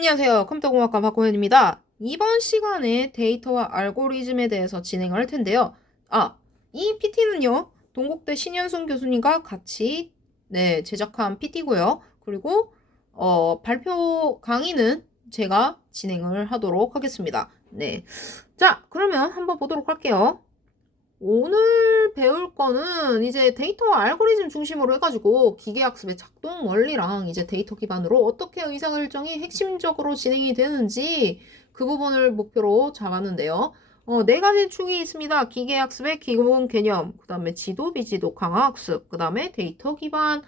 안녕하세요. 컴퓨터공학과 박호연입니다. 이번 시간에 데이터와 알고리즘에 대해서 진행을 할 텐데요. 이 PT는요, 동국대 신현순 교수님과 같이 제작한 PT고요. 그리고 발표 강의는 제가 진행을 하도록 하겠습니다. 네. 자, 그러면 한번 보도록 할게요. 오늘 배울 거는 이제 데이터 알고리즘 중심으로 해가지고 기계학습의 작동 원리랑 이제 데이터 기반으로 어떻게 의사결정이 핵심적으로 진행이 되는지 그 부분을 목표로 잡았는데요. 네 가지 축이 있습니다. 기계학습의 기본 개념, 그 다음에 지도, 비지도, 강화학습, 그 다음에 데이터 기반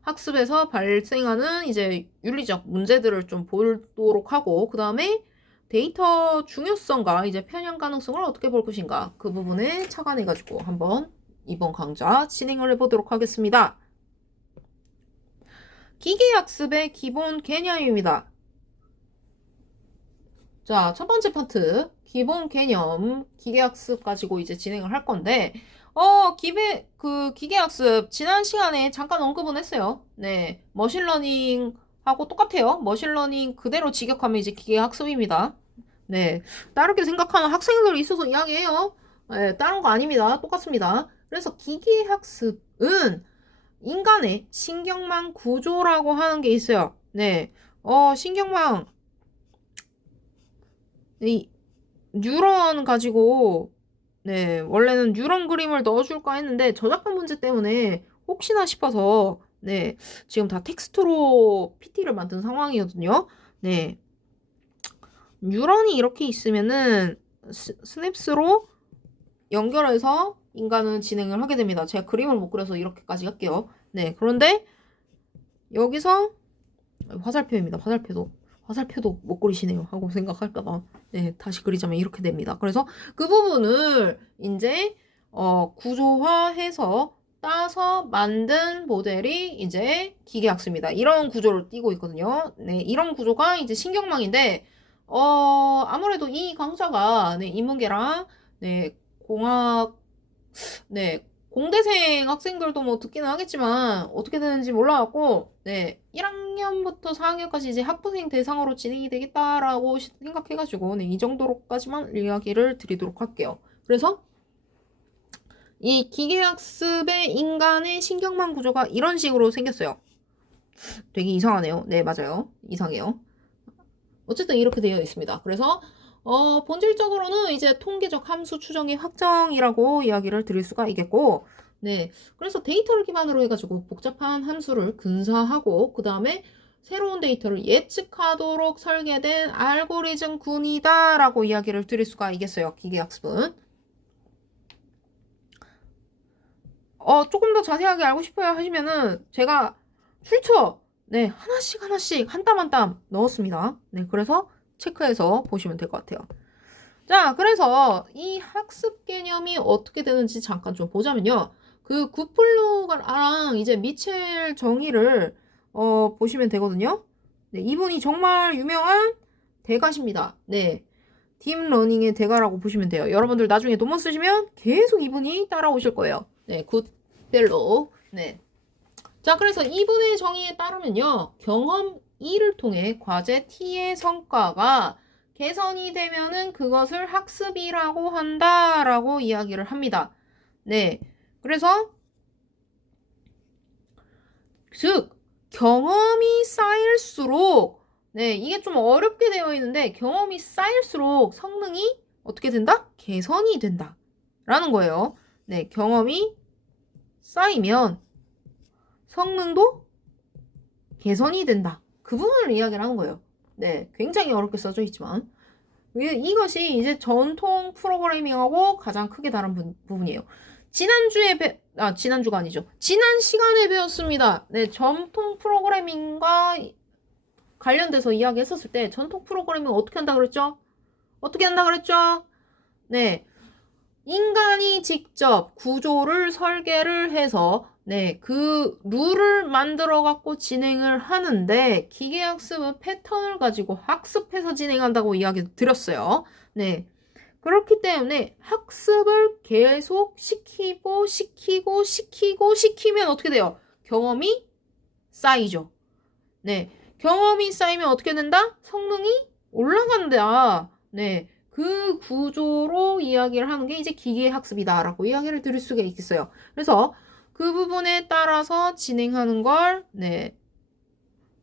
학습에서 발생하는 이제 윤리적 문제들을 좀 보도록 하고, 그 다음에 데이터 중요성과 이제 편향 가능성을 어떻게 볼 것인가 그 부분에 착안해가지고 한번 이번 강좌 진행을 해보도록 하겠습니다. 기계학습의 기본 개념입니다. 자, 첫 번째 파트 기본 개념 기계학습 가지고 이제 진행을 할 건데 기계학습 지난 시간에 잠깐 언급은 했어요. 네, 머신러닝하고 똑같아요. 머신러닝 그대로 직역하면 이제 기계학습입니다. 네, 다르게 생각하는 학생들이 있어서 이야기해요. 네, 다른 거 아닙니다. 똑같습니다. 그래서 기계학습은 인간의 신경망 구조라고 하는 게 있어요. 네, 신경망, 이 뉴런 가지고, 네, 원래는 뉴런 그림을 넣어줄까 했는데 저작권 문제 때문에 혹시나 싶어서, 네, 지금 다 텍스트로 PT를 만든 상황이거든요. 네, 뉴런이 이렇게 있으면은 스냅스로 연결해서 인간은 진행을 하게 됩니다. 제가 그림을 못 그려서 이렇게까지 할게요. 네, 그런데 여기서 화살표입니다. 화살표도 못 그리시네요 하고 생각할까봐 네, 다시 그리자면 이렇게 됩니다. 그래서 그 부분을 이제 구조화해서 따서 만든 모델이 이제 기계학습입니다. 이런 구조를 띠고 있거든요. 네, 이런 구조가 이제 신경망인데 아무래도 이 강좌가 네, 인문계랑 네, 공학 네, 공대생 학생들도 뭐 듣기는 하겠지만 어떻게 되는지 몰라갖고 네, 1학년부터 4학년까지 이제 학부생 대상으로 진행이 되겠다라고 생각해가지고 네, 이 정도로까지만 이야기를 드리도록 할게요. 그래서 이 기계학습의 인간의 신경망 구조가 이런 식으로 생겼어요. 되게 이상하네요. 네, 맞아요. 이상해요. 어쨌든 이렇게 되어 있습니다. 그래서 본질적으로는 이제 통계적 함수 추정의 확정이라고 이야기를 드릴 수가 있겠고, 네. 그래서 데이터를 기반으로 해가지고 복잡한 함수를 근사하고, 그 다음에 새로운 데이터를 예측하도록 설계된 알고리즘 군이다라고 이야기를 드릴 수가 있겠어요. 기계학습은. 조금 더 자세하게 알고 싶어요 하시면은 제가 출처 네, 하나씩 한 땀 한 땀 넣었습니다. 네, 그래서 체크해서 보시면 될 것 같아요. 자, 그래서 이 학습 개념이 어떻게 되는지 잠깐 좀 보자면요. 그 구플루가랑 이제 미첼 정의를 보시면 되거든요. 네, 이분이 정말 유명한 대가십니다. 네. 딥러닝의 대가라고 보시면 돼요. 여러분들 나중에 논문 쓰시면 계속 이분이 따라오실 거예요. 네, 굿fellow. 네. 자, 그래서 이분의 정의에 따르면요. 경험 2를 통해 과제 T의 성과가 개선이 되면은 그것을 학습이라고 한다라고 이야기를 합니다. 네. 그래서 즉 경험이 쌓일수록 네, 이게 좀 어렵게 되어 있는데 경험이 쌓일수록 성능이 어떻게 된다? 개선이 된다. 라는 거예요. 네, 경험이 쌓이면 성능도 개선이 된다. 그 부분을 이야기를 하는 거예요. 네, 굉장히 어렵게 써져 있지만 이것이 이제 전통 프로그래밍하고 가장 크게 다른 부분이에요. 지난주가 아니죠. 지난 시간에 배웠습니다. 네, 전통 프로그래밍과 관련돼서 이야기했었을 때 전통 프로그래밍 어떻게 한다 그랬죠? 어떻게 한다 그랬죠? 네, 인간이 직접 구조를 설계를 해서 네, 그 룰을 만들어 갖고 진행을 하는데 기계학습은 패턴을 가지고 학습해서 진행한다고 이야기 드렸어요. 네. 그렇기 때문에 학습을 계속 시키면 어떻게 돼요? 경험이 쌓이죠. 네. 경험이 쌓이면 어떻게 된다? 성능이 올라간다. 네. 그 구조로 이야기를 하는 게 이제 기계학습이다라고 이야기를 드릴 수가 있겠어요. 그래서 그 부분에 따라서 진행하는 걸, 네,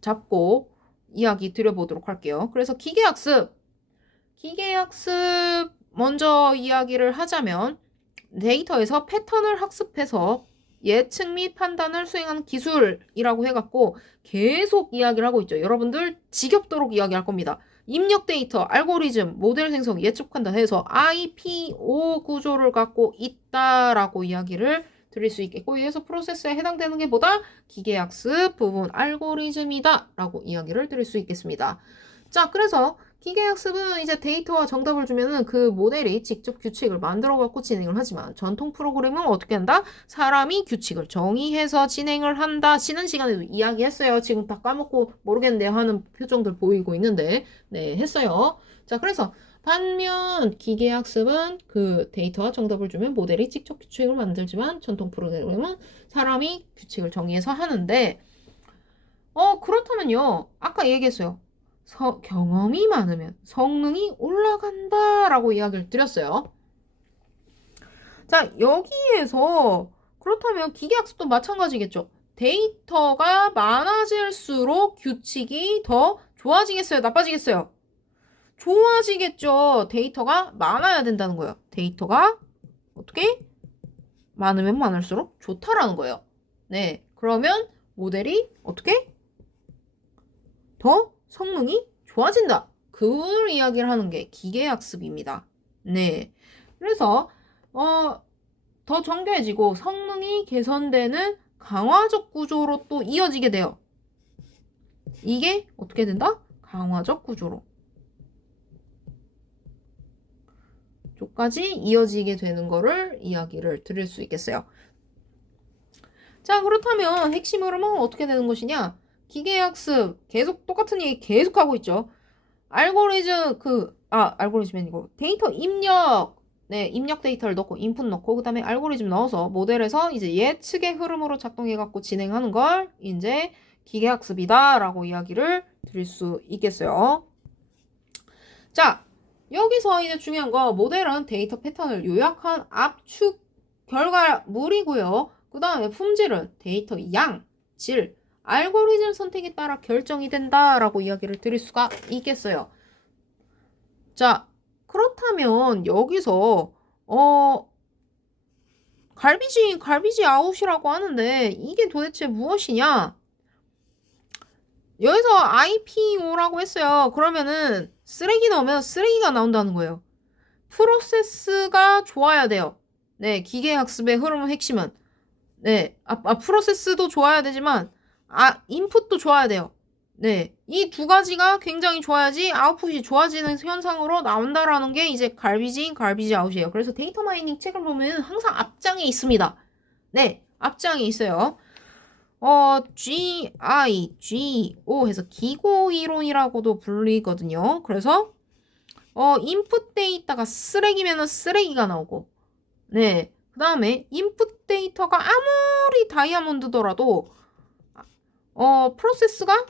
잡고 이야기 드려보도록 할게요. 그래서 기계학습 먼저 이야기를 하자면 데이터에서 패턴을 학습해서 예측 및 판단을 수행하는 기술이라고 해갖고 계속 이야기를 하고 있죠. 여러분들 지겹도록 이야기할 겁니다. 입력 데이터, 알고리즘, 모델 생성, 예측 판단 해서 IPO 구조를 갖고 있다라고 이야기를 드릴 수 있겠고, 이에서 프로세스에 해당되는 게 뭐다? 기계학습 부분 알고리즘이다 라고 이야기를 드릴 수 있겠습니다. 자, 그래서 기계학습은 이제 데이터와 정답을 주면은 그 모델이 직접 규칙을 만들어 갖고 진행을 하지만, 전통 프로그램은 어떻게 한다? 사람이 규칙을 정의해서 진행을 한다. 쉬는 시간에도 이야기했어요. 지금 다 까먹고 모르겠는데 하는 표정들 보이고 있는데, 네, 했어요. 자, 그래서 반면 기계학습은 그 데이터와 정답을 주면 모델이 직접 규칙을 만들지만, 전통 프로그램은 사람이 규칙을 정의해서 하는데, 그렇다면요. 아까 얘기했어요. 경험이 많으면 성능이 올라간다라고 이야기를 드렸어요. 자, 여기에서 그렇다면 기계학습도 마찬가지겠죠. 데이터가 많아질수록 규칙이 더 좋아지겠어요? 나빠지겠어요? 좋아지겠죠. 데이터가 많아야 된다는 거예요. 데이터가 어떻게? 많으면 많을수록 좋다라는 거예요. 네, 그러면 모델이 어떻게? 더 성능이 좋아진다. 그걸 이야기를 하는 게 기계학습입니다. 네. 그래서 더 정교해지고 성능이 개선되는 강화적 구조로 또 이어지게 돼요. 이게 어떻게 된다? 강화적 구조로. 쪽까지 이어지게 되는 거를 이야기를 드릴 수 있겠어요. 자, 그렇다면 핵심 흐름은 어떻게 되는 것이냐? 기계학습 계속 똑같은 얘기 계속 하고 있죠. 알고리즘이 아니고 데이터 입력. 네, 입력 데이터를 넣고 인풋 넣고 그다음에 알고리즘 넣어서 모델에서 이제 예측의 흐름으로 작동해 갖고 진행하는 걸 이제 기계학습이다라고 이야기를 드릴 수 있겠어요. 자, 여기서 이제 중요한 거, 모델은 데이터 패턴을 요약한 압축 결과물이고요. 그 다음에 품질은 데이터 양, 질, 알고리즘 선택에 따라 결정이 된다라고 이야기를 드릴 수가 있겠어요. 자, 그렇다면 여기서 갈비지 아웃이라고 하는데 이게 도대체 무엇이냐? 여기서 IPO라고 했어요. 그러면은 쓰레기 넣으면 쓰레기가 나온다는 거예요. 프로세스가 좋아야 돼요. 네, 기계학습의 흐름의 핵심은 네, 프로세스도 좋아야 되지만 인풋도 좋아야 돼요. 네, 이 두 가지가 굉장히 좋아야지 아웃풋이 좋아지는 현상으로 나온다라는 게 이제 갈비지 아웃이에요. 그래서 데이터 마이닝 책을 보면 항상 앞장에 있습니다. 네, 앞장에 있어요. GIGO 해서 기고 이론이라고도 불리거든요. 그래서 인풋 데이터가 쓰레기면은 쓰레기가 나오고, 네, 그 다음에 인풋 데이터가 아무리 다이아몬드더라도 프로세스가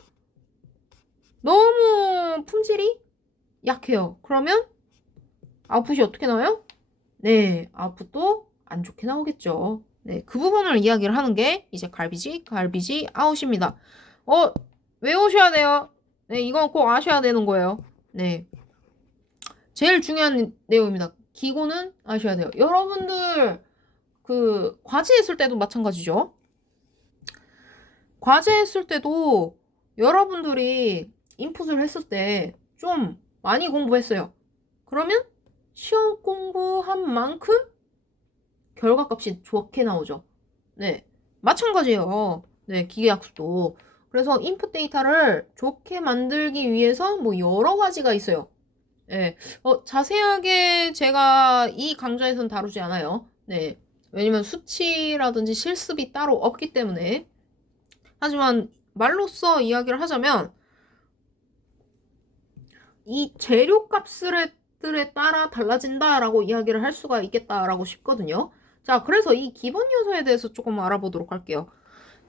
너무 품질이 약해요. 그러면 아웃풋이 어떻게 나와요? 네, 아웃풋도 안 좋게 나오겠죠. 네, 그 부분을 이야기를 하는 게 이제 갈비지 아웃입니다. 외우셔야 돼요. 네, 이건 꼭 아셔야 되는 거예요. 네. 제일 중요한 내용입니다. 기고는 아셔야 돼요. 여러분들 그 과제 했을 때도 마찬가지죠. 과제 했을 때도 여러분들이 인풋을 했을 때 좀 많이 공부했어요. 그러면 시험 공부한 만큼 결과값이 좋게 나오죠. 네, 마찬가지예요. 네, 기계학습도. 그래서 인풋 데이터를 좋게 만들기 위해서 뭐 여러 가지가 있어요. 네, 자세하게 제가 이 강좌에서는 다루지 않아요. 네, 왜냐면 수치라든지 실습이 따로 없기 때문에. 하지만 말로써 이야기를 하자면 이 재료값들에 따라 달라진다라고 이야기를 할 수가 있겠다라고 싶거든요. 자, 그래서 이 기본 요소에 대해서 조금 알아보도록 할게요.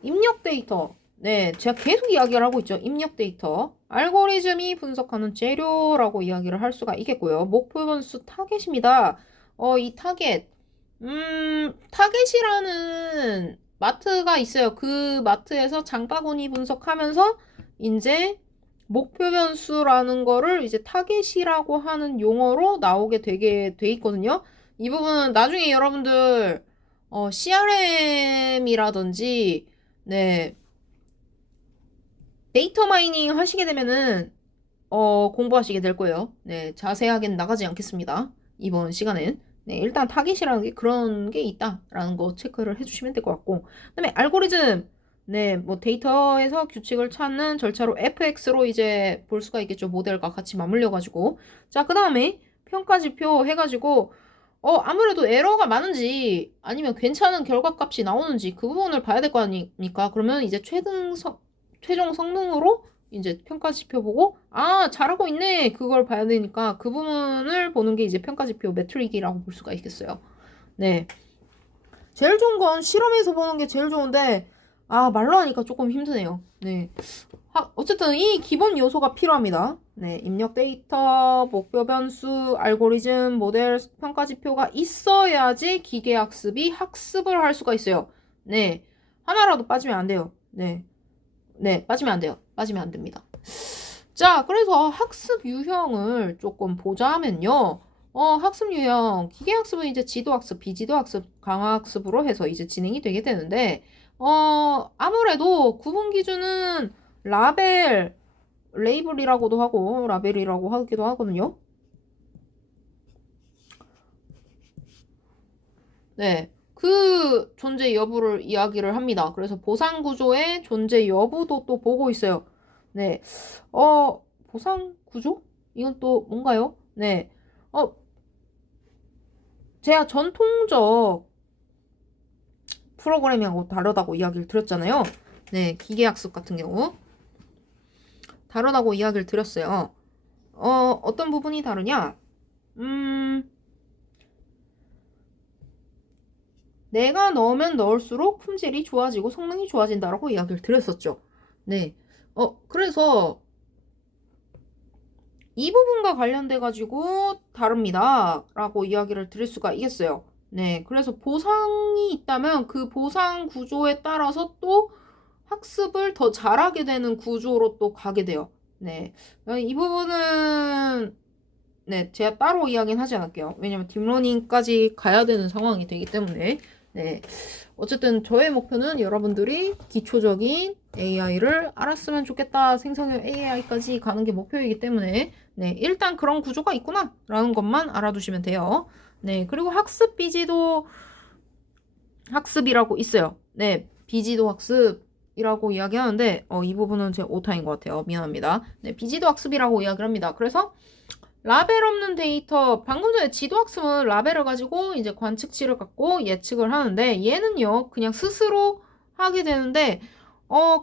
입력 데이터. 네, 제가 계속 이야기를 하고 있죠. 입력 데이터. 알고리즘이 분석하는 재료라고 이야기를 할 수가 있겠고요. 목표 변수 타겟입니다. 이 타겟. 타겟이라는 마트가 있어요. 그 마트에서 장바구니 분석하면서 이제 목표 변수라는 거를 이제 타겟이라고 하는 용어로 나오게 되게 돼 있거든요. 이 부분은 나중에 여러분들 CRM이라든지 네, 데이터 마이닝 하시게 되면은 공부하시게 될 거예요. 네, 자세하게는 나가지 않겠습니다. 이번 시간엔. 네, 일단 타깃이라는 게 그런 게 있다라는 거 체크를 해주시면 될 것 같고. 그다음에 알고리즘. 네, 뭐 데이터에서 규칙을 찾는 절차로 FX로 이제 볼 수가 있겠죠. 모델과 같이 맞물려가지고. 자, 그다음에 평가지표 해가지고 아무래도 에러가 많은지 아니면 괜찮은 결과값이 나오는지 그 부분을 봐야 될 거 아닙니까? 그러면 이제 최종 성능으로 이제 평가지표 보고 잘하고 있네 그걸 봐야 되니까 그 부분을 보는 게 이제 평가지표 매트릭이라고 볼 수가 있겠어요. 네, 제일 좋은 건 실험에서 보는 게 제일 좋은데 말로 하니까 조금 힘드네요. 네, 어쨌든 이 기본 요소가 필요합니다. 네, 입력 데이터, 목표 변수, 알고리즘, 모델, 평가지표가 있어야지 기계학습이 학습을 할 수가 있어요. 네, 하나라도 빠지면 안 돼요. 네. 네, 빠지면 안 돼요. 빠지면 안 됩니다. 자, 그래서 학습 유형을 조금 보자면요. 학습 유형, 기계학습은 이제 지도학습, 비지도학습, 강화학습으로 해서 이제 진행이 되게 되는데, 아무래도 구분 기준은 레이블이라고도 하고, 라벨이라고 하기도 하거든요. 네. 그 존재 여부를 이야기를 합니다. 그래서 보상 구조의 존재 여부도 또 보고 있어요. 네. 보상 구조? 이건 또 뭔가요? 네. 제가 전통적 프로그래밍하고 다르다고 이야기를 드렸잖아요. 네. 기계학습 같은 경우. 다르다고 이야기를 드렸어요. 어떤 부분이 다르냐? 내가 넣으면 넣을수록 품질이 좋아지고 성능이 좋아진다라고 이야기를 드렸었죠. 네. 그래서 이 부분과 관련돼 가지고 다릅니다. 라고 이야기를 드릴 수가 있겠어요. 네. 그래서 보상이 있다면 그 보상 구조에 따라서 또 학습을 더 잘하게 되는 구조로 또 가게 돼요. 네. 이 부분은 네, 제가 따로 이야기는 하지 않을게요. 왜냐면 딥러닝까지 가야 되는 상황이 되기 때문에. 네. 어쨌든 저의 목표는 여러분들이 기초적인 AI를 알았으면 좋겠다. 생성형 AI까지 가는 게 목표이기 때문에 네, 일단 그런 구조가 있구나 라는 것만 알아두시면 돼요. 네, 그리고 학습 비지도 학습이라고 있어요. 네, 비지도 학습이라고 이야기하는데 이 부분은 제 오타인 것 같아요. 미안합니다. 네, 비지도 학습이라고 이야기를 합니다. 그래서 라벨 없는 데이터, 방금 전에 지도학습은 라벨을 가지고 이제 관측치를 갖고 예측을 하는데 얘는요, 그냥 스스로 하게 되는데,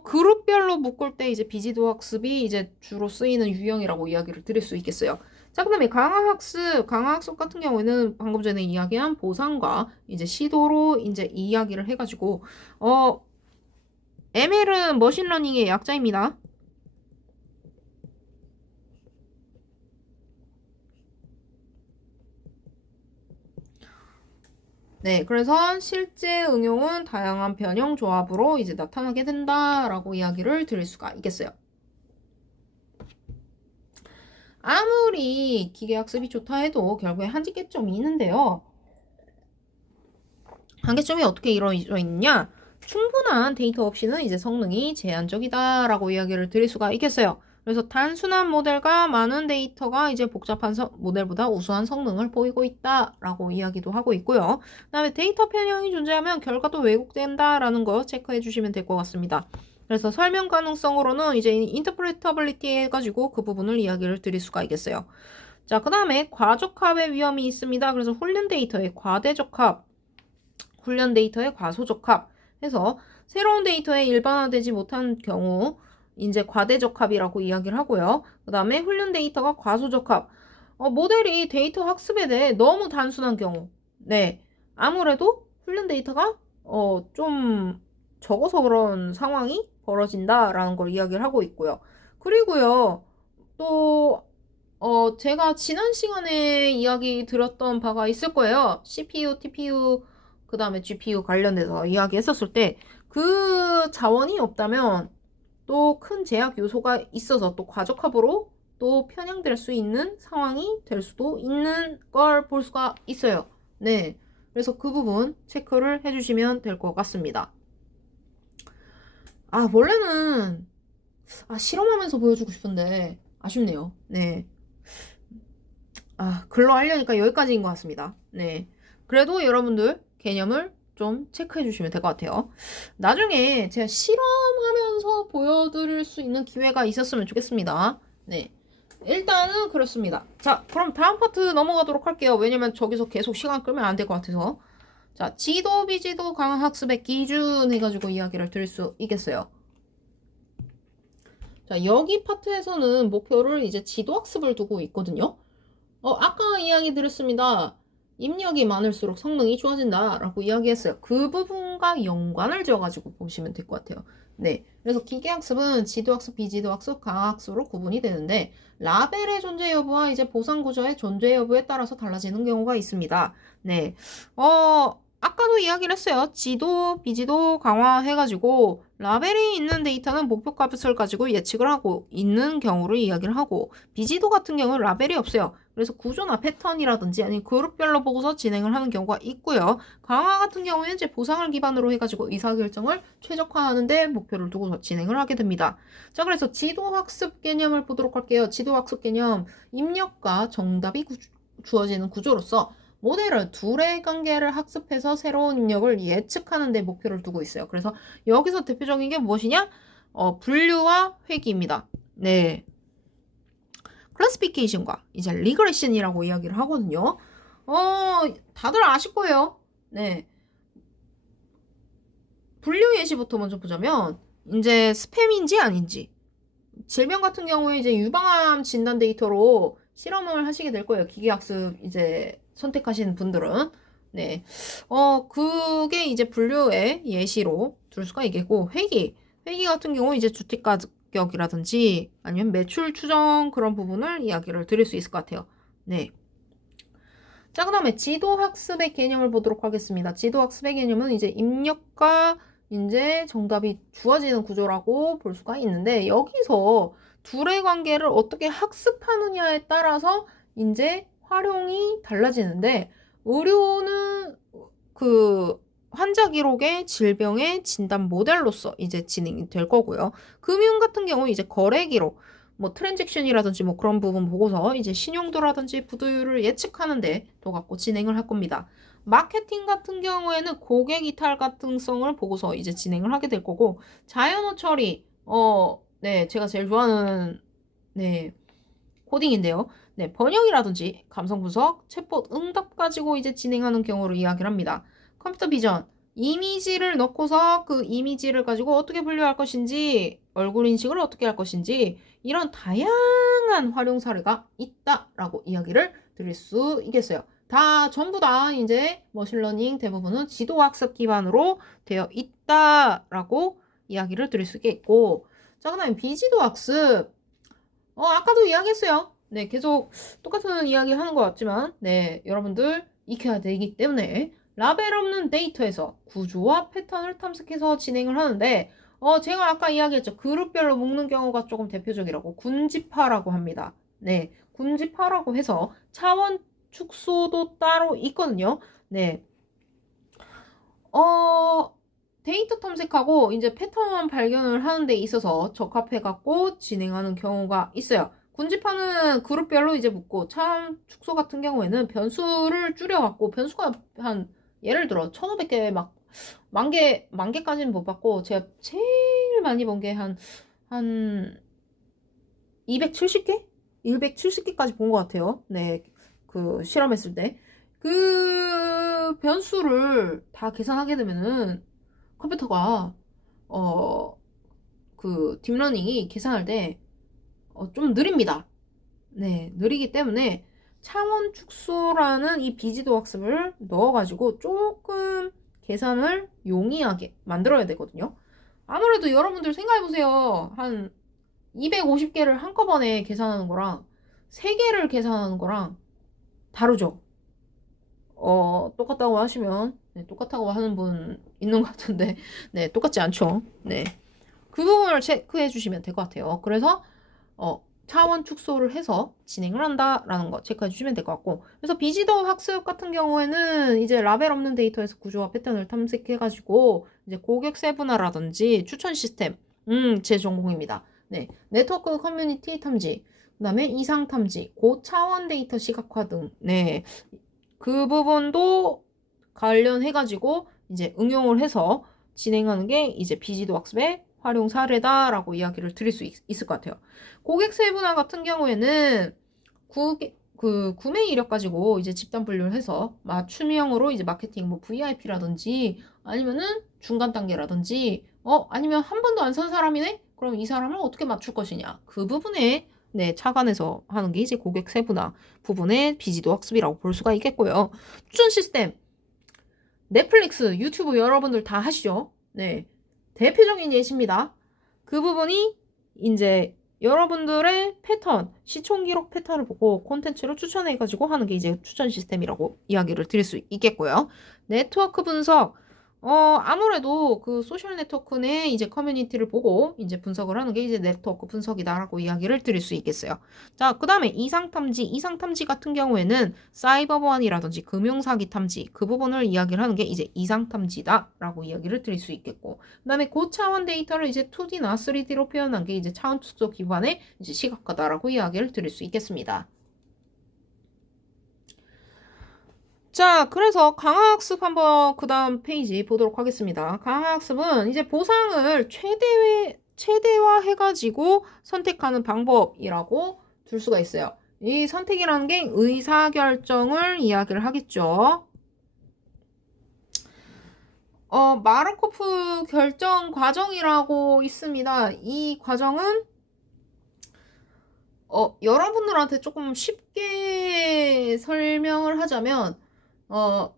그룹별로 묶을 때 이제 비지도학습이 이제 주로 쓰이는 유형이라고 이야기를 드릴 수 있겠어요. 자, 그 다음에 강화학습 같은 경우에는 방금 전에 이야기한 보상과 이제 시도로 이제 이야기를 해가지고, ML은 머신러닝의 약자입니다. 네, 그래서 실제 응용은 다양한 변형 조합으로 이제 나타나게 된다라고 이야기를 드릴 수가 있겠어요. 아무리 기계학습이 좋다 해도 결국에 한계점이 있는데요. 한계점이 어떻게 이루어져 있느냐? 충분한 데이터 없이는 이제 성능이 제한적이다라고 이야기를 드릴 수가 있겠어요. 그래서 단순한 모델과 많은 데이터가 이제 복잡한 모델보다 우수한 성능을 보이고 있다라고 이야기도 하고 있고요. 그 다음에 데이터 편향이 존재하면 결과도 왜곡된다라는 거 체크해 주시면 될 것 같습니다. 그래서 설명 가능성으로는 이제 인터프레터블리티 해가지고 그 부분을 이야기를 드릴 수가 있겠어요. 자, 그 다음에 과적합의 위험이 있습니다. 그래서 훈련 데이터의 과대적합, 훈련 데이터의 과소적합 해서 새로운 데이터에 일반화되지 못한 경우 이제 과대적합이라고 이야기를 하고요. 그 다음에 훈련 데이터가 과소적합. 모델이 데이터 학습에 대해 너무 단순한 경우. 네. 아무래도 훈련 데이터가 좀 적어서 그런 상황이 벌어진다라는 걸 이야기를 하고 있고요. 그리고요, 또, 제가 지난 시간에 이야기 드렸던 바가 있을 거예요. CPU, TPU, 그 다음에 GPU 관련돼서 이야기했었을 때, 그 자원이 없다면 또 큰 제약 요소가 있어서 또 과적합으로 또 편향될 수 있는 상황이 될 수도 있는 걸 볼 수가 있어요. 네. 그래서 그 부분 체크를 해주시면 될 것 같습니다. 원래는, 실험하면서 보여주고 싶은데, 아쉽네요. 네. 글로 하려니까 여기까지인 것 같습니다. 네. 그래도 여러분들 개념을 좀 체크해 주시면 될 것 같아요. 나중에 제가 실험하면서 보여드릴 수 있는 기회가 있었으면 좋겠습니다. 네. 일단은 그렇습니다. 자, 그럼 다음 파트 넘어가도록 할게요. 왜냐면 저기서 계속 시간 끌면 안 될 것 같아서. 자, 지도, 비지도, 강화 학습의 기준 해가지고 이야기를 드릴 수 있겠어요. 자, 여기 파트에서는 목표를 이제 지도 학습을 두고 있거든요. 아까 이야기 드렸습니다. 입력이 많을수록 성능이 좋아진다 라고 이야기했어요. 그 부분과 연관을 지어가지고 보시면 될 것 같아요. 네. 그래서 기계학습은 지도학습, 비지도학습, 강학습으로 구분이 되는데 라벨의 존재 여부와 이제 보상 구조의 존재 여부에 따라서 달라지는 경우가 있습니다. 네. 아까도 이야기를 했어요. 지도, 비지도 강화해가지고 라벨이 있는 데이터는 목표값을 가지고 예측을 하고 있는 경우를 이야기를 하고 비지도 같은 경우는 라벨이 없어요. 그래서 구조나 패턴이라든지 아니면 그룹별로 보고서 진행을 하는 경우가 있고요. 강화 같은 경우에는 이제 보상을 기반으로 해가지고 의사결정을 최적화하는 데 목표를 두고서 진행을 하게 됩니다. 자, 그래서 지도학습 개념을 보도록 할게요. 지도학습 개념, 입력과 정답이 주어지는 구조로서 모델은 둘의 관계를 학습해서 새로운 입력을 예측하는 데 목표를 두고 있어요. 그래서 여기서 대표적인 게 무엇이냐? 분류와 회귀입니다. 네. 클래시피케이션과 이제 리그레션이라고 이야기를 하거든요. 다들 아실 거예요. 네. 분류 예시부터 먼저 보자면 이제 스팸인지 아닌지 질병 같은 경우에 이제 유방암 진단 데이터로 실험을 하시게 될 거예요. 기계학습 이제 선택하신 분들은. 네. 그게 이제 분류의 예시로 둘 수가 있겠고, 회기 같은 경우 이제 주택 가격이라든지 아니면 매출 추정 그런 부분을 이야기를 드릴 수 있을 것 같아요. 네. 자, 그 다음에 지도학습의 개념을 보도록 하겠습니다. 지도학습의 개념은 이제 입력과 이제 정답이 주어지는 구조라고 볼 수가 있는데 여기서 둘의 관계를 어떻게 학습하느냐에 따라서 이제 활용이 달라지는데 의료는 그 환자 기록의 질병의 진단 모델로서 이제 진행이 될 거고요. 금융 같은 경우 이제 거래 기록 뭐 트랜잭션이라든지 뭐 그런 부분 보고서 이제 신용도라든지 부도율을 예측하는데 또 갖고 진행을 할 겁니다. 마케팅 같은 경우에는 고객 이탈 가능성을 보고서 이제 진행을 하게 될 거고 자연어 처리 네 제가 제일 좋아하는 네 코딩인데요. 네 번역이라든지 감성 분석, 챗봇 응답 가지고 이제 진행하는 경우를 이야기를 합니다. 컴퓨터 비전 이미지를 넣고서 그 이미지를 가지고 어떻게 분류할 것인지 얼굴 인식을 어떻게 할 것인지 이런 다양한 활용 사례가 있다라고 이야기를 드릴 수 있겠어요. 전부 다 이제 머신러닝 대부분은 지도학습 기반으로 되어 있다라고 이야기를 드릴 수 있겠고 자, 그 다음에 비지도학습 아까도 이야기했어요. 네, 계속 똑같은 이야기 하는 것 같지만 네, 여러분들 익혀야 되기 때문에 라벨 없는 데이터에서 구조와 패턴을 탐색해서 진행을 하는데 제가 아까 이야기했죠. 그룹별로 묶는 경우가 조금 대표적이라고 군집화라고 합니다. 네, 군집화라고 해서 차원 축소도 따로 있거든요. 네. 데이터 탐색하고 이제 패턴 발견을 하는 데 있어서 적합해갖고 진행하는 경우가 있어요. 군집화는 그룹별로 이제 묶고 차원 축소 같은 경우에는 변수를 줄여갖고 변수가 한 예를 들어 1500개 막 만 개까지는 못 봤고 제가 제일 많이 본 게 한 270개? 270개까지 본 것 같아요. 네, 그 실험했을 때. 그 변수를 다 계산하게 되면은 컴퓨터가 그 딥러닝이 계산할 때 좀 느립니다. 네, 느리기 때문에 차원 축소라는 이 비지도 학습을 넣어가지고 조금 계산을 용이하게 만들어야 되거든요. 아무래도 여러분들 생각해보세요. 한 250개를 한꺼번에 계산하는 거랑 3개를 계산하는 거랑 다르죠? 똑같다고 하시면, 네, 똑같다고 하는 분 있는 것 같은데, 네, 똑같지 않죠? 네. 그 부분을 체크해 주시면 될 것 같아요. 그래서, 차원 축소를 해서 진행을 한다라는 거 체크해 주시면 될 것 같고. 그래서 비지도 학습 같은 경우에는 이제 라벨 없는 데이터에서 구조와 패턴을 탐색해가지고, 이제 고객 세분화라든지 추천 시스템, 제 전공입니다. 네. 네트워크 커뮤니티 탐지, 그 다음에 이상 탐지, 고차원 데이터 시각화 등, 네. 그 부분도 관련해가지고 이제 응용을 해서 진행하는 게 이제 비지도 학습의 활용 사례다라고 이야기를 드릴 수 있을 것 같아요. 고객 세분화 같은 경우에는 구매 이력 가지고 이제 집단 분류를 해서 맞춤형으로 이제 마케팅 뭐 VIP라든지 아니면은 중간 단계라든지 아니면 한 번도 안 산 사람이네? 그럼 이 사람을 어떻게 맞출 것이냐? 그 부분에 네, 차관에서 하는 게 이제 고객 세분화 부분의 비지도 학습이라고 볼 수가 있겠고요. 추천 시스템. 넷플릭스, 유튜브 여러분들 다 하시죠? 네. 대표적인 예시입니다. 그 부분이 이제 여러분들의 패턴, 시청 기록 패턴을 보고 콘텐츠를 추천해가지고 하는 게 이제 추천 시스템이라고 이야기를 드릴 수 있겠고요. 네트워크 분석. 아무래도 그 소셜 네트워크 내 이제 커뮤니티를 보고 이제 분석을 하는 게 이제 네트워크 분석이다라고 이야기를 드릴 수 있겠어요. 자, 그 다음에 이상탐지 같은 경우에는 사이버 보안이라든지 금융사기 탐지 그 부분을 이야기를 하는 게 이제 이상탐지다라고 이야기를 드릴 수 있겠고, 그 다음에 고차원 데이터를 이제 2D나 3D로 표현한 게 이제 차원 축소 기반의 이제 시각화다라고 이야기를 드릴 수 있겠습니다. 자, 그래서 강화학습 한번 그 다음 페이지 보도록 하겠습니다. 강화학습은 이제 보상을 최대화해가지고 선택하는 방법이라고 둘 수가 있어요. 이 선택이라는 게 의사결정을 이야기를 하겠죠. 마르코프 결정 과정이라고 있습니다. 이 과정은 여러분들한테 조금 쉽게 설명을 하자면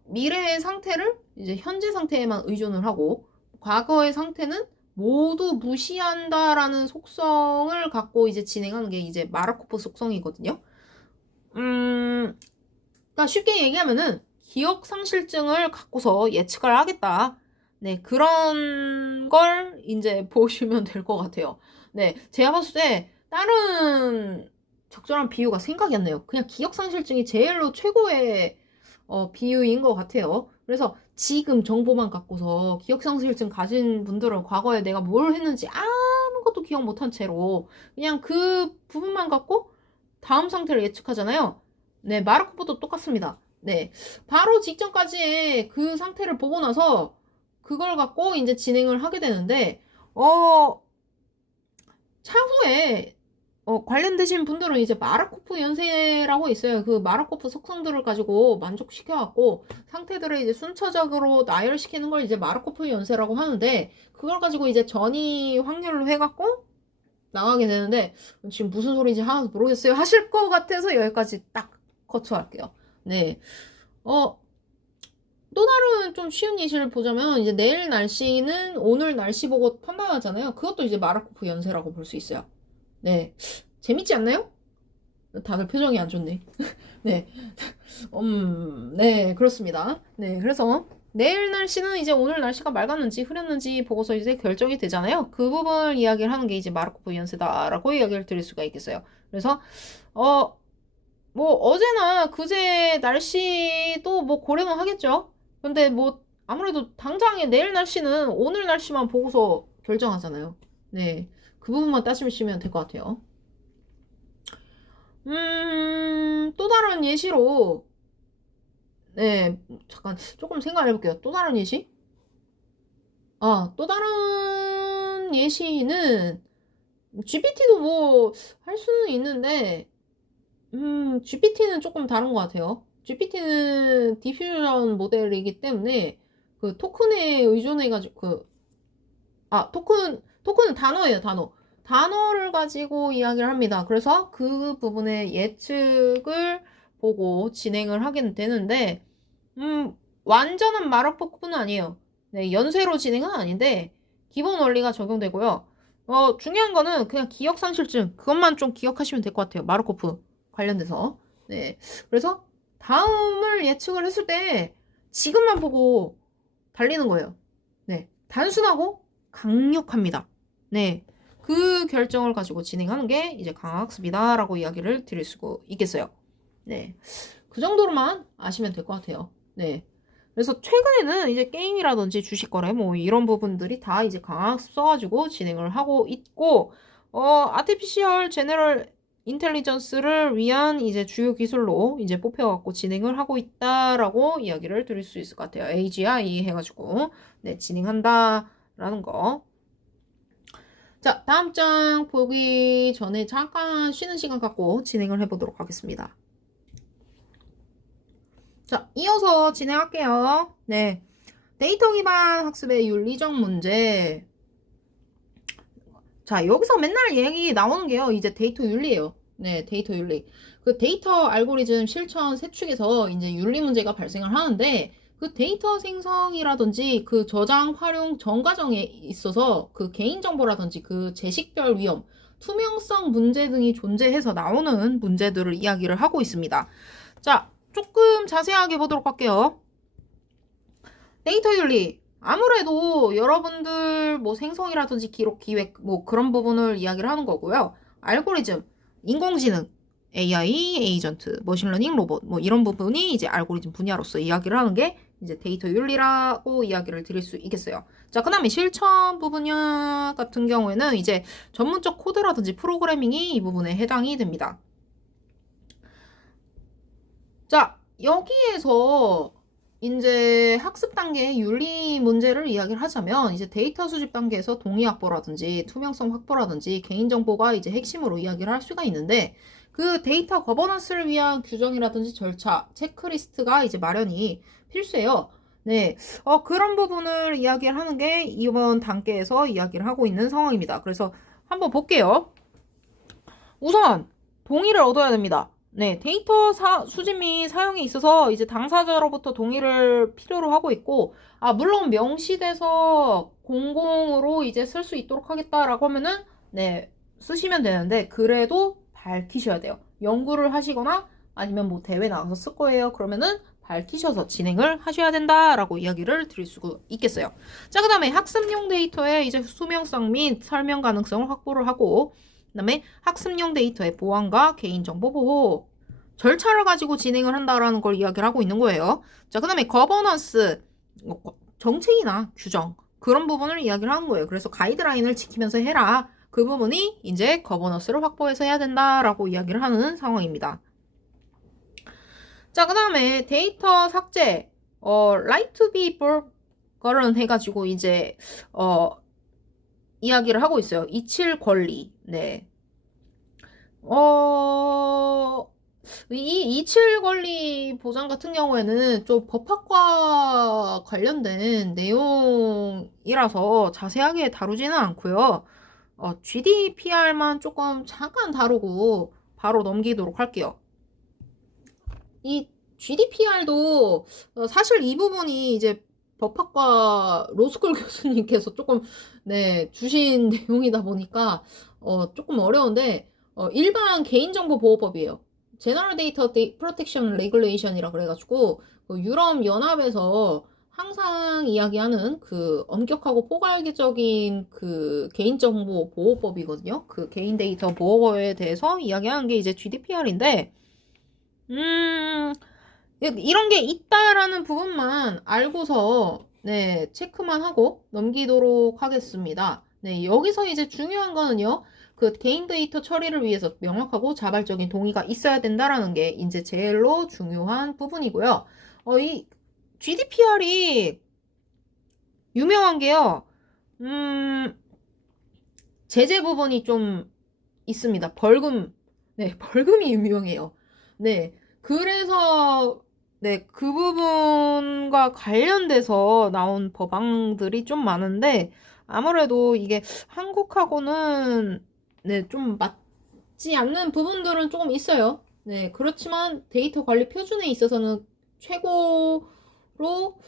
미래의 상태를 이제 현재 상태에만 의존을 하고 과거의 상태는 모두 무시한다라는 속성을 갖고 이제 진행하는 게 이제 마르코프 속성이거든요. 그러니까 쉽게 얘기하면은 기억 상실증을 갖고서 예측을 하겠다. 네, 그런 걸 이제 보시면 될 것 같아요. 네, 제가 봤을 때 다른 적절한 비유가 생각이 안 나요. 그냥 기억 상실증이 제일로 최고의 비유인 것 같아요. 그래서 지금 정보만 갖고서 기억상실증 가진 분들은 과거에 내가 뭘 했는지 아무것도 기억 못한 채로 그냥 그 부분만 갖고 다음 상태를 예측하잖아요. 네, 마르코프도 똑같습니다. 네, 바로 직전까지의 그 상태를 보고 나서 그걸 갖고 이제 진행을 하게 되는데, 차후에 관련되신 분들은 이제 마르코프 연세라고 있어요. 그 마르코프 속성들을 가지고 만족시켜갖고 상태들을 이제 순차적으로 나열시키는 걸 이제 마르코프 연세라고 하는데, 그걸 가지고 이제 전이 확률로 해갖고 나가게 되는데, 지금 무슨 소리인지 하나도 모르겠어요 하실 것 같아서 여기까지 딱 커트할게요. 네. 또 다른 좀 쉬운 예시를 보자면 이제 내일 날씨는 오늘 날씨 보고 판단하잖아요. 그것도 이제 마르코프 연세라고 볼 수 있어요. 네. 재밌지 않나요? 다들 표정이 안 좋네. 네. 네, 그렇습니다. 네, 그래서 내일 날씨는 이제 오늘 날씨가 맑았는지 흐렸는지 보고서 이제 결정이 되잖아요. 그 부분을 이야기를 하는 게 이제 마르코프 연세다라고 이야기를 드릴 수가 있겠어요. 그래서, 뭐, 어제나 그제 날씨도 뭐 고려는 하겠죠. 근데 뭐, 아무래도 당장에 내일 날씨는 오늘 날씨만 보고서 결정하잖아요. 네. 그 부분만 따지시면 될 것 같아요. 또 다른 예시로, 네, 잠깐, 조금 생각을 해볼게요. 또 다른 예시? 또 다른 예시는, GPT도 뭐, 할 수는 있는데, GPT는 조금 다른 것 같아요. GPT는 디퓨전 모델이기 때문에, 그 토큰에 의존해가지고, 토큰은 단어예요, 단어. 단어를 가지고 이야기를 합니다. 그래서 그 부분의 예측을 보고 진행을 하게 되는데, 완전한 마르코프는 아니에요. 네, 연쇄로 진행은 아닌데, 기본 원리가 적용되고요. 중요한 거는 그냥 기억상실증 그것만 좀 기억하시면 될 것 같아요. 마르코프 관련돼서. 네. 그래서 다음을 예측을 했을 때 지금만 보고 달리는 거예요. 네. 단순하고 강력합니다. 네. 그 결정을 가지고 진행하는 게 이제 강학습이다라고 이야기를 드릴 수가 있겠어요. 네. 그 정도로만 아시면 될 것 같아요. 네. 그래서 최근에는 이제 게임이라든지 주식 거래 뭐 이런 부분들이 다 이제 강학습 써가지고 진행을 하고 있고, 아티피셜 제너럴 인텔리전스를 위한 이제 주요 기술로 이제 뽑혀갖고 진행을 하고 있다라고 이야기를 드릴 수 있을 것 같아요. AGI 해가지고, 네, 진행한다라는 거. 자, 다음 장 보기 전에 잠깐 쉬는 시간 갖고 진행을 해보도록 하겠습니다. 자, 이어서 진행할게요. 네. 데이터 기반 학습의 윤리적 문제. 자, 여기서 맨날 얘기 나오는 게요. 이제 데이터 윤리예요. 네, 데이터 윤리. 그 데이터 알고리즘 실천 세축에서 이제 윤리 문제가 발생을 하는데, 그 데이터 생성이라든지 그 저장 활용 전 과정에 있어서 그 개인정보라든지 그 재식별 위험, 투명성 문제 등이 존재해서 나오는 문제들을 이야기를 하고 있습니다. 자, 조금 자세하게 보도록 할게요. 데이터 윤리. 아무래도 여러분들 뭐 생성이라든지 기록, 기획 뭐 그런 부분을 이야기를 하는 거고요. 알고리즘, 인공지능, AI, 에이전트, 머신러닝, 로봇 뭐 이런 부분이 이제 알고리즘 분야로서 이야기를 하는 게 이제 데이터 윤리라고 이야기를 드릴 수 있겠어요. 자, 그 다음에 실천 부분 같은 경우에는 이제 전문적 코드라든지 프로그래밍이 이 부분에 해당이 됩니다. 자, 여기에서 이제 학습 단계의 윤리 문제를 이야기를 하자면 이제 데이터 수집 단계에서 동의 확보라든지 투명성 확보라든지 개인정보가 이제 핵심으로 이야기를 할 수가 있는데 그 데이터 거버넌스를 위한 규정이라든지 절차, 체크리스트가 이제 마련이 필수예요. 네. 그런 부분을 이야기를 하는 게 이번 단계에서 이야기를 하고 있는 상황입니다. 그래서 한번 볼게요. 우선 동의를 얻어야 됩니다. 네, 데이터 수집 및 사용에 있어서 이제 당사자로부터 동의를 필요로 하고 있고, 물론 명시돼서 공공으로 이제 쓸 수 있도록 하겠다라고 하면은, 네, 쓰시면 되는데, 그래도 밝히셔야 돼요. 연구를 하시거나 아니면 뭐 대회 나가서 쓸 거예요. 그러면은 밝히셔서 진행을 하셔야 된다라고 이야기를 드릴 수 있겠어요. 자, 그 다음에 학습용 데이터의 이제 수명성 및 설명 가능성을 확보를 하고, 그 다음에 학습용 데이터의 보안과 개인정보 보호 절차를 가지고 진행을 한다라는 걸 이야기를 하고 있는 거예요. 자, 그 다음에 거버넌스 정책이나 규정 그런 부분을 이야기를 하는 거예요. 그래서 가이드라인을 지키면서 해라. 그 부분이 이제 거버넌스를 확보해서 해야 된다라고 이야기를 하는 상황입니다. 자, 그 다음에 데이터 삭제 right to be forgotten 해가지고 이제 이야기를 하고 있어요. 잊힐 권리. 네. 이 이칠 권리 보장 같은 경우에는 좀 법학과 관련된 내용이라서 자세하게 다루지는 않고요. GDPR만 조금 잠깐 다루고 바로 넘기도록 할게요. 이 GDPR도 사실 이 부분이 이제 법학과 로스쿨 교수님께서 조금 네 주신 내용이다 보니까 조금 어려운데 일반 개인정보보호법이에요. General Data Protection Regulation이라 그래가지고 유럽 연합에서 항상 이야기하는 그 엄격하고 포괄적인 그 개인정보 보호법이거든요. 그 개인 데이터 보호에 대해서 이야기하는 게 이제 GDPR인데 이런 게 있다라는 부분만 알고서 네, 체크만 하고 넘기도록 하겠습니다. 네, 여기서 이제 중요한 거는요. 그 개인 데이터 처리를 위해서 명확하고 자발적인 동의가 있어야 된다라는 게 이제 제일로 중요한 부분이고요. 이 GDPR이 유명한 게요. 제재 부분이 좀 있습니다. 벌금. 네, 벌금이 유명해요. 네. 그래서 네, 그 부분과 관련돼서 나온 법안들이 좀 많은데 아무래도 이게 한국하고는 네, 좀 맞지 않는 부분들은 조금 있어요. 네, 그렇지만 데이터 관리 표준에 있어서는 최고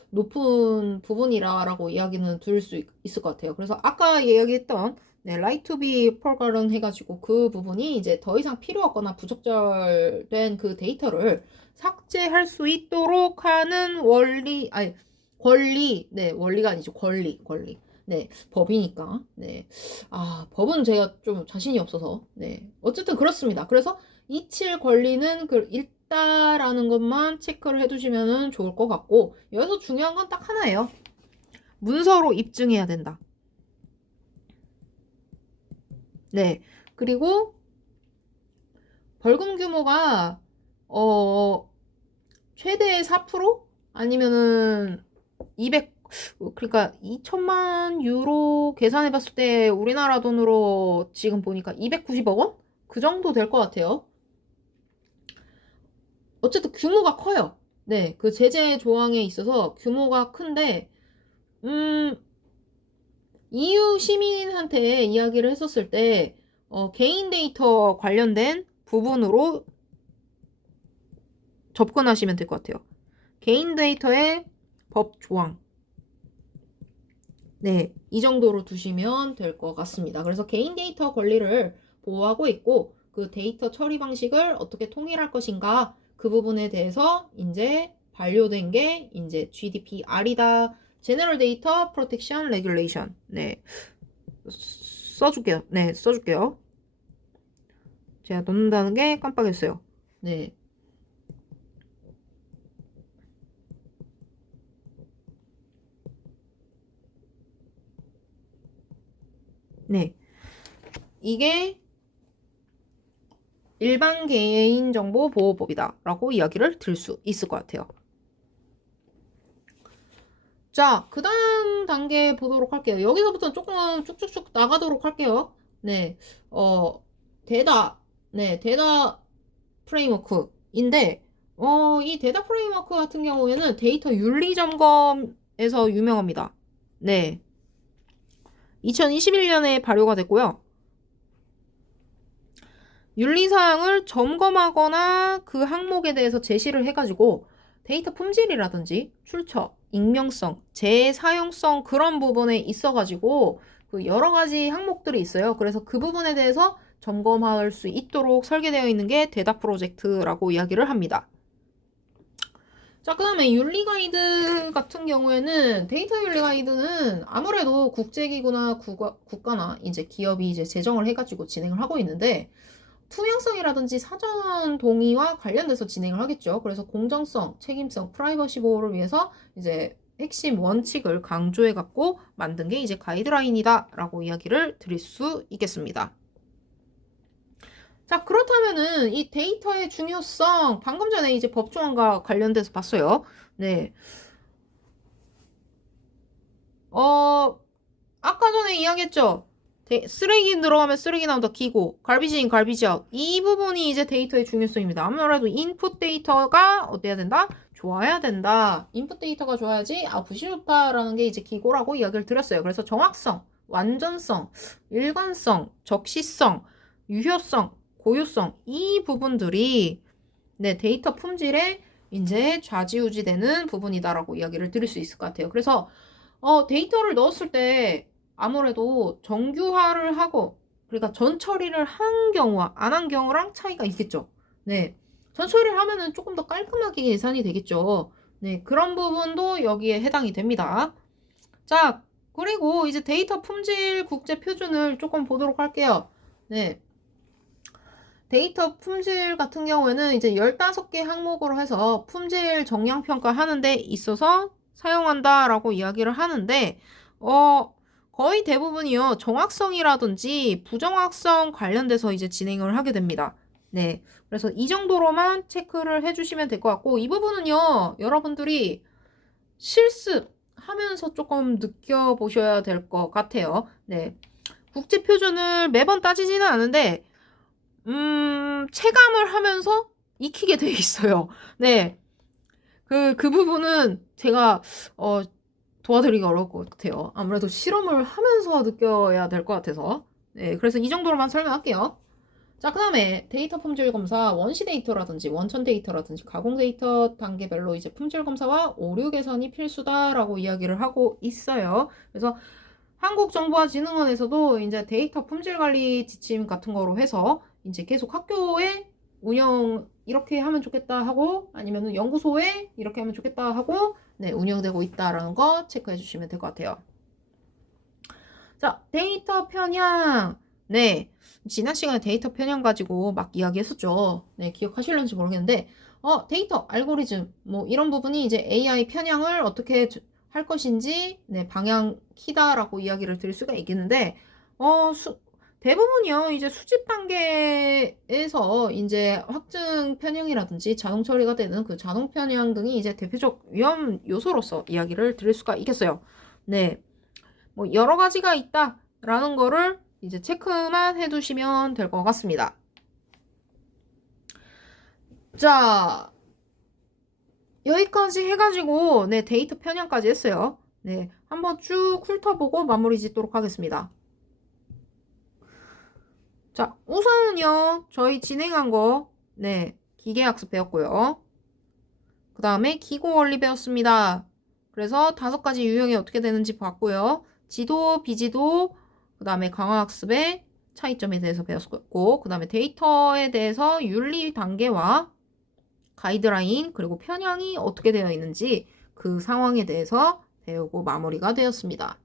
높은 부분이라고 이야기는 들을 수 있을 것 같아요. 그래서 아까 이야기했던 네, 라이투비 폴가른 해가지고 그 부분이 이제 더 이상 필요 없거나 부적절된 그 데이터를 삭제할 수 있도록 하는 원리, 아니, 권리, 네, 원리가 아니죠. 권리. 네, 법이니까. 네. 아, 법은 제가 좀 자신이 없어서. 네. 어쨌든 그렇습니다. 그래서 이칠 권리는 있다라는 것만 체크를 해두시면 좋을 것 같고, 여기서 중요한 건 딱 하나예요. 문서로 입증해야 된다. 네. 그리고 벌금 규모가 최대 4% 아니면은 200 그러니까 2천만 유로 계산해 봤을 때 우리나라 돈으로 지금 보니까 290억 원? 그 정도 될 것 같아요. 어쨌든 규모가 커요. 네, 그 제재 조항에 있어서 규모가 큰데, EU 시민한테 이야기를 했었을 때, 개인 데이터 관련된 부분으로 접근하시면 될 것 같아요. 개인 데이터의 법 조항. 네, 이 정도로 두시면 될 것 같습니다. 그래서 개인 데이터 권리를 보호하고 있고, 그 데이터 처리 방식을 어떻게 통일할 것인가, 그 부분에 대해서 이제 반려된 게 이제 GDPR이다. General Data Protection Regulation. 네. 써줄게요. 네, 써줄게요. 제가 넣는다는 게 깜빡했어요. 네. 네. 이게 일반 개인정보 보호법이다 라고 이야기를 들을 수 있을 것 같아요. 자, 그 다음 단계 보도록 할게요. 여기서부터 조금 쭉쭉쭉 나가도록 할게요. 네, 데이터, 네, 데이터 프레임워크인데, 이 데이터 프레임워크 같은 경우에는 데이터 윤리 점검에서 유명합니다. 네. 2021년에 발효가 됐고요. 윤리사항을 점검하거나 그 항목에 대해서 제시를 해가지고 데이터 품질이라든지 출처, 익명성, 재사용성 그런 부분에 있어가지고 그 여러 가지 항목들이 있어요. 그래서 그 부분에 대해서 점검할 수 있도록 설계되어 있는 게 데이터 프로젝트라고 이야기를 합니다. 자, 그 다음에 윤리 가이드 같은 경우에는 데이터 윤리 가이드는 아무래도 국제기구나 국가나 이제 기업이 이제 제정을 해가지고 진행을 하고 있는데 투명성이라든지 사전 동의와 관련돼서 진행을 하겠죠. 그래서 공정성, 책임성, 프라이버시 보호를 위해서 이제 핵심 원칙을 강조해 갖고 만든 게 이제 가이드라인이다라고 이야기를 드릴 수 있겠습니다. 자, 그렇다면은 이 데이터의 중요성 방금 전에 이제 법조항과 관련돼서 봤어요. 네. 아까 전에 이야기했죠. 쓰레기 들어가면 쓰레기 나온다 기고 갈비지 인 갈비지 아웃 이 부분이 이제 데이터의 중요성입니다. 아무래도 인풋 데이터가 어때야 된다? 좋아야 된다. 인풋 데이터가 좋아야지 아웃풋이 좋다라는 게 이제 기고라고 이야기를 드렸어요. 그래서 정확성, 완전성, 일관성, 적시성, 유효성, 고유성 이 부분들이 네, 데이터 품질에 이제 좌지우지되는 부분이다라고 이야기를 드릴 수 있을 것 같아요. 그래서 데이터를 넣었을 때 아무래도 정규화를 하고 그러니까 전 처리를 한 경우와 안 한 경우랑 차이가 있겠죠. 네. 전 처리를 하면은 조금 더 깔끔하게 계산이 되겠죠. 네. 그런 부분도 여기에 해당이 됩니다. 자, 그리고 이제 데이터 품질 국제 표준을 조금 보도록 할게요. 네. 데이터 품질 같은 경우에는 이제 15개 항목으로 해서 품질 정량 평가하는 데 있어서 사용한다라고 이야기를 하는데 거의 대부분이요. 정확성이라든지 부정확성 관련돼서 이제 진행을 하게 됩니다. 네. 그래서 이 정도로만 체크를 해주시면 될 것 같고, 이 부분은요, 여러분들이 실습하면서 조금 느껴보셔야 될 것 같아요. 네. 국제 표준을 매번 따지지는 않은데, 체감을 하면서 익히게 돼 있어요. 네. 그 부분은 제가, 도와드리기 어려울 것 같아요. 아무래도 실험을 하면서 느껴야 될 것 같아서. 네, 그래서 이 정도로만 설명할게요. 자, 그 다음에 데이터 품질 검사, 원시 데이터라든지 원천 데이터라든지 가공 데이터 단계별로 이제 품질 검사와 오류 개선이 필수다라고 이야기를 하고 있어요. 그래서 한국정보화진흥원에서도 이제 데이터 품질 관리 지침 같은 거로 해서 이제 계속 학교에 운영 이렇게 하면 좋겠다 하고 아니면은 연구소에 이렇게 하면 좋겠다 하고 네, 운영되고 있다라는 거 체크해 주시면 될 것 같아요. 자, 데이터 편향. 네. 지난 시간에 데이터 편향 가지고 막 이야기했었죠. 네, 기억하실런지 모르겠는데, 데이터 알고리즘, 뭐, 이런 부분이 이제 AI 편향을 어떻게 할 것인지, 네, 방향 키다라고 이야기를 드릴 수가 있겠는데, 대부분이요, 이제 수집 단계에서 이제 확증 편향이라든지 자동 처리가 되는 그 자동 편향 등이 이제 대표적 위험 요소로서 이야기를 드릴 수가 있겠어요. 네. 뭐 여러 가지가 있다라는 거를 이제 체크만 해두시면 될 것 같습니다. 자, 여기까지 해가지고 네, 데이터 편향까지 했어요. 네, 한번 쭉 훑어보고 마무리 짓도록 하겠습니다. 자, 우선은요, 저희 진행한 거, 네, 기계학습 배웠고요. 그 다음에 기고 원리 배웠습니다. 그래서 5가지 유형이 어떻게 되는지 봤고요. 지도, 비지도, 그 다음에 강화학습의 차이점에 대해서 배웠고, 그 다음에 데이터에 대해서 윤리 단계와 가이드라인, 그리고 편향이 어떻게 되어 있는지 그 상황에 대해서 배우고 마무리가 되었습니다.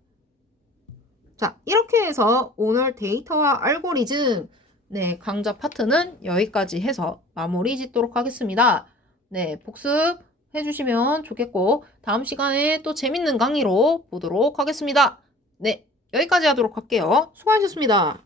자, 이렇게 해서 오늘 데이터와 알고리즘, 네, 강좌 파트는 여기까지 해서 마무리 짓도록 하겠습니다. 네, 복습해 주시면 좋겠고, 다음 시간에 또 재밌는 강의로 보도록 하겠습니다. 네, 여기까지 하도록 할게요. 수고하셨습니다.